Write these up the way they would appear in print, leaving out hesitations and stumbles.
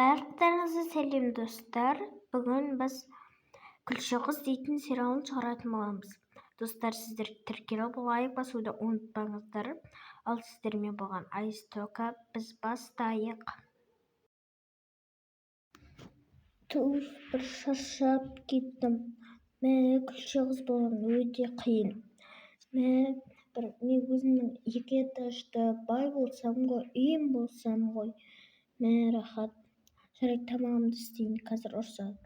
Барлықтарыңызға сәлем достар. Бүгін біз Күлші қыз дейтін сериалын шығаратын боламыз. Достар, сіздер тіркеліп лайк басуды ұмытпаңыздар. Ал сіздермен болған айыз-тоқа, біз бастайық. Бір шаршап кеттім. Күлші қыз болған өте қиын. Мен өзімнің 2 этажды бай болсам ғой, үйім болсам ғой. Рахат. Жарайды, тамағымды істейін, қазір ұрсады.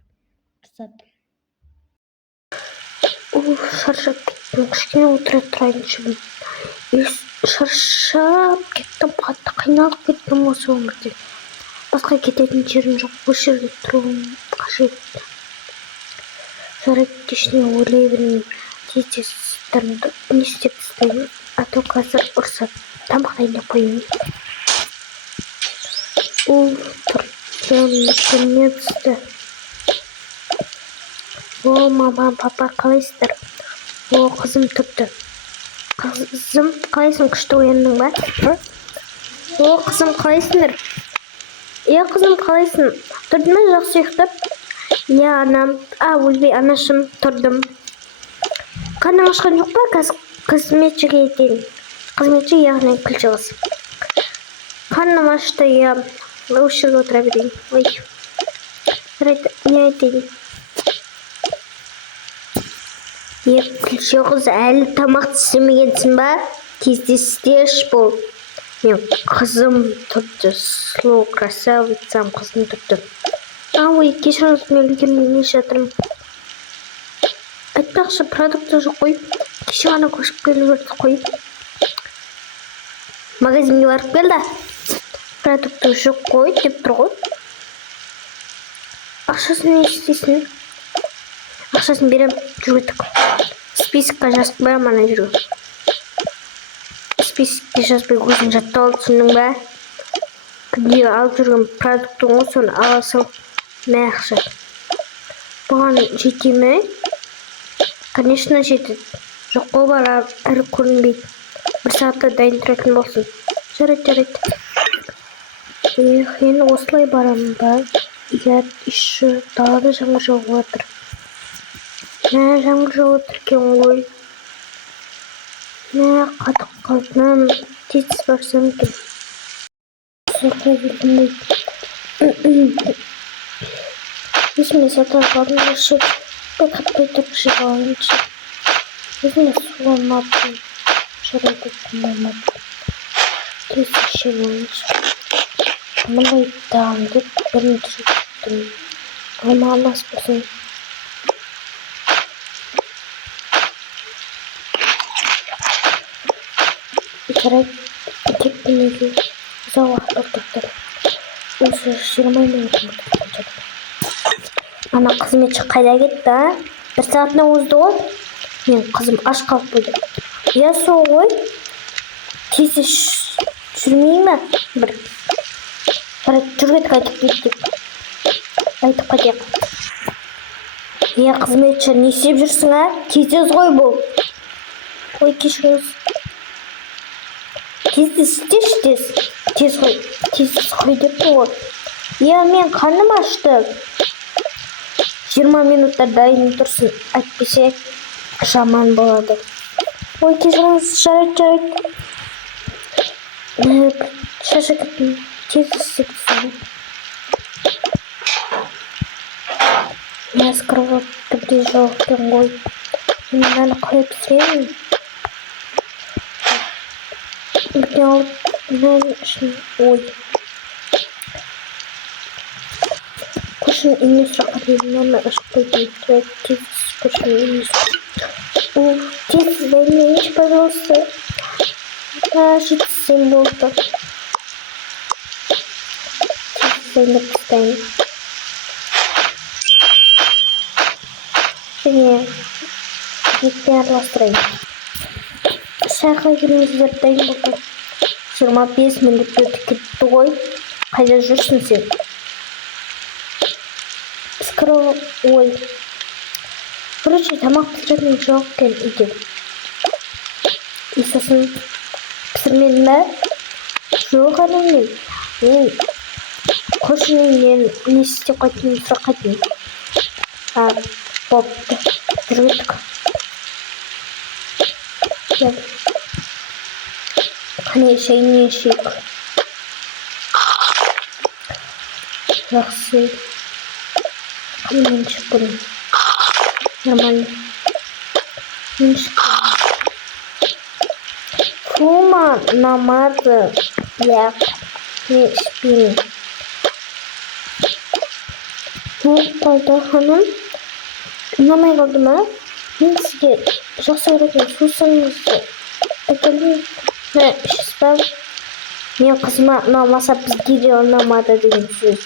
Шаршап кеттім, кішкене отыра тұрайыншы. Шаршап кеттім, қатты қиналып кеттім осы өмірде. Басқа кететін жерім жоқ, осы жерде тұруым қажет. Жарайды, кешіне ойлай бермей, тез не істеп тастаймын, а то қазір ұрсады. Тамақ дайындап қояйын. Наконец-то. Мама, папа, қалайсыздар? Қызым тұрды. Қызым, қалайсың? Күшті оянның ба? Қызым, қалайсыңдар? Қызым, қалайсың? Тұрдың ма, жақсы ұйықтап? Анам. Өлбей, анашым, тұрдым. Қаның ашқан жоқ па? Қызметшіге етейін. Қызметші, яғни Күлші қыз. Қаным ашты, осы жерге отыра берейін. Не айтайын? Күлші қыз, әлі тамақ істемегенсің ба? Тез бол. Мен қызым тұрды, сұлу, красавицам қызым тұрды. Кешіріңіз, мен үлгермей жатырмын. Айтпақшы, продукты жоқ қой. Кеше ғана көшіп келіп қой. Магазинге барып келді. Продукты жоқ қой деп тұр ғой. Ақшасын не істейсің? Ақшасын берем, жүргітік. Списокқа жазып қоям ана жүргі. Списокке жазбай өзің жатты алып түсіндің бә? Күндегі алып жүрген продукты ғой, соны аласың. Ақша. Бұған жете ме? Конечно, жетеді. Жоқ қой, бар әрі көрінбейді. 1 сағатта дайын тұратын болсын. Жарайды. Енді осылай барамын ба? Еще далада жаңбыр жауып жатыр. Жаңбыр жауып жатыр екен ғой. Қатып қалдым. Тез барсам екен. Сұрқа келдім. Өзіме сатар қалдым. Қатпай тұрып жеп алайыншы. Өзіме су алмаппын. Жарайды, тыңдамаппын. Тез ішіп алайыншы. Мұндай дам деп бірінші жүрттім. Алмағанас болсын. Жарайды, кеппін еге. Ұзақ уақыт отырдым. Осы 20 минут отырдым. Ана қызметші қайда кетті? 1 сағатына озды ғой. Мен қызым аш қалып қойды. Сол ғой. Тез жүрмей ме? Жүргет қайтып кеттік. Айтып қайтайық. Қызметші, не істеп жүрсің, а? Тез ғой бұл. Кешіріңіз. Тез ғой деп тұр. Мен қарным ашты. 20 минуттар дайын тұрсын. Әйтпесе жаман болады. Кешіріңіз, жарайды. Шашы кеттім. Тез істепсің. Скрывап бірде жоқ екен ғой. Мен қалай пісіремін? Бірде алып, мен үшін Көршін үйіне сұрақ дейін, мен ашып қойдым. Тез көршін үйіне сұрақ. Тез дайындайыншы, пожалуйста. Жетсем болды. Дайындап тастайын. Және етпен араластырайын. Шайға келіңіздер, дайын болды. 25 минут өтіп кетті ғой. Қайда жүрсің сен? Короче, тамақ пісіретін жоқ екен үйде. Сосын пісірмедім бе? Жоқ, әнемен. Koşunun ne isteyip kaçayım, sıra kaçayım. Ha, boptu. Yürüdük. Gel. Hani şeyin eşik. Yaxşı. Hemen çıkıyorum. Normal. Hemen çıkıyorum. Fuma namazı yak. Ne işbini. Ne kaldı hanım? Namay kaldı mı? Ben size жақсы öğretmen sussanız. Ekelim. Ne işbaz. Мен қызыма ұнамаса бізге де ұнамады деген сөз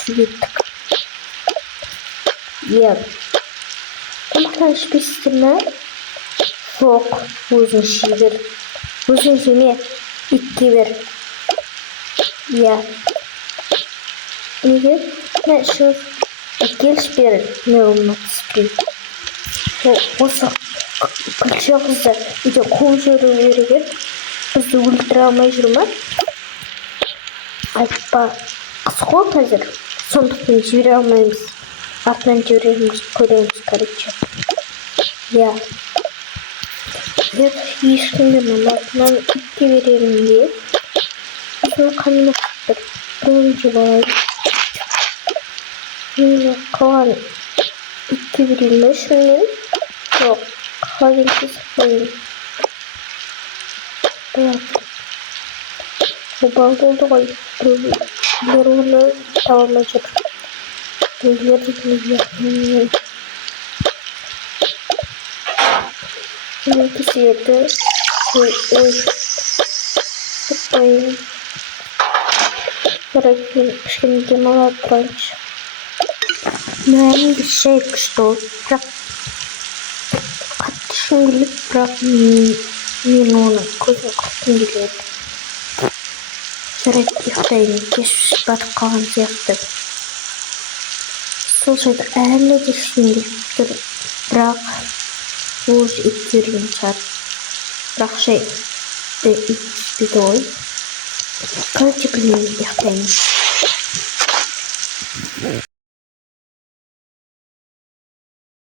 түйеттік. Иә. Тамақтан ішпейсіздер ме? Жоқ, өзің жей бер. Өзің жеме, итке бер. Иә. Неге? Мә ішіңіз. Әкелші бер, мен оны түспей. Осы күлше қызды үйде қуып жіберу керек еді. Бізді өлтіре алмай жүр ме? Айтпа, қыс қой қазір. Сондықтан жібере алмаймыз. Артынан жібереміз, көреміз, короче. Иә. Ешкімге артынан итке беремін де. Осыны қанына қыптыр. Бірінші балай. Мен қалған итке берейін бе шынымен? Жоқ, қалған кесіп қойын. Обал болды ғой. Біреулер оны таба алмай жүр. Біреулер дейтін мен кеседі. Ой. Қойын. Бірақ мен кішкене демала тұрайыншы. Мен бір шай күшті ол. Бірақ қатты шыңғылып, бірақ мен оны көзін қыртын келеді. Жарайды, ұйықтайын, кеш батып қалған сияқты. Сол жайды әлі де ішінде тұр. Бірақ ол итке берген шығар. Бірақ шайды ит ішпейді ғой. Короче, білмеймін, ұйықтайын.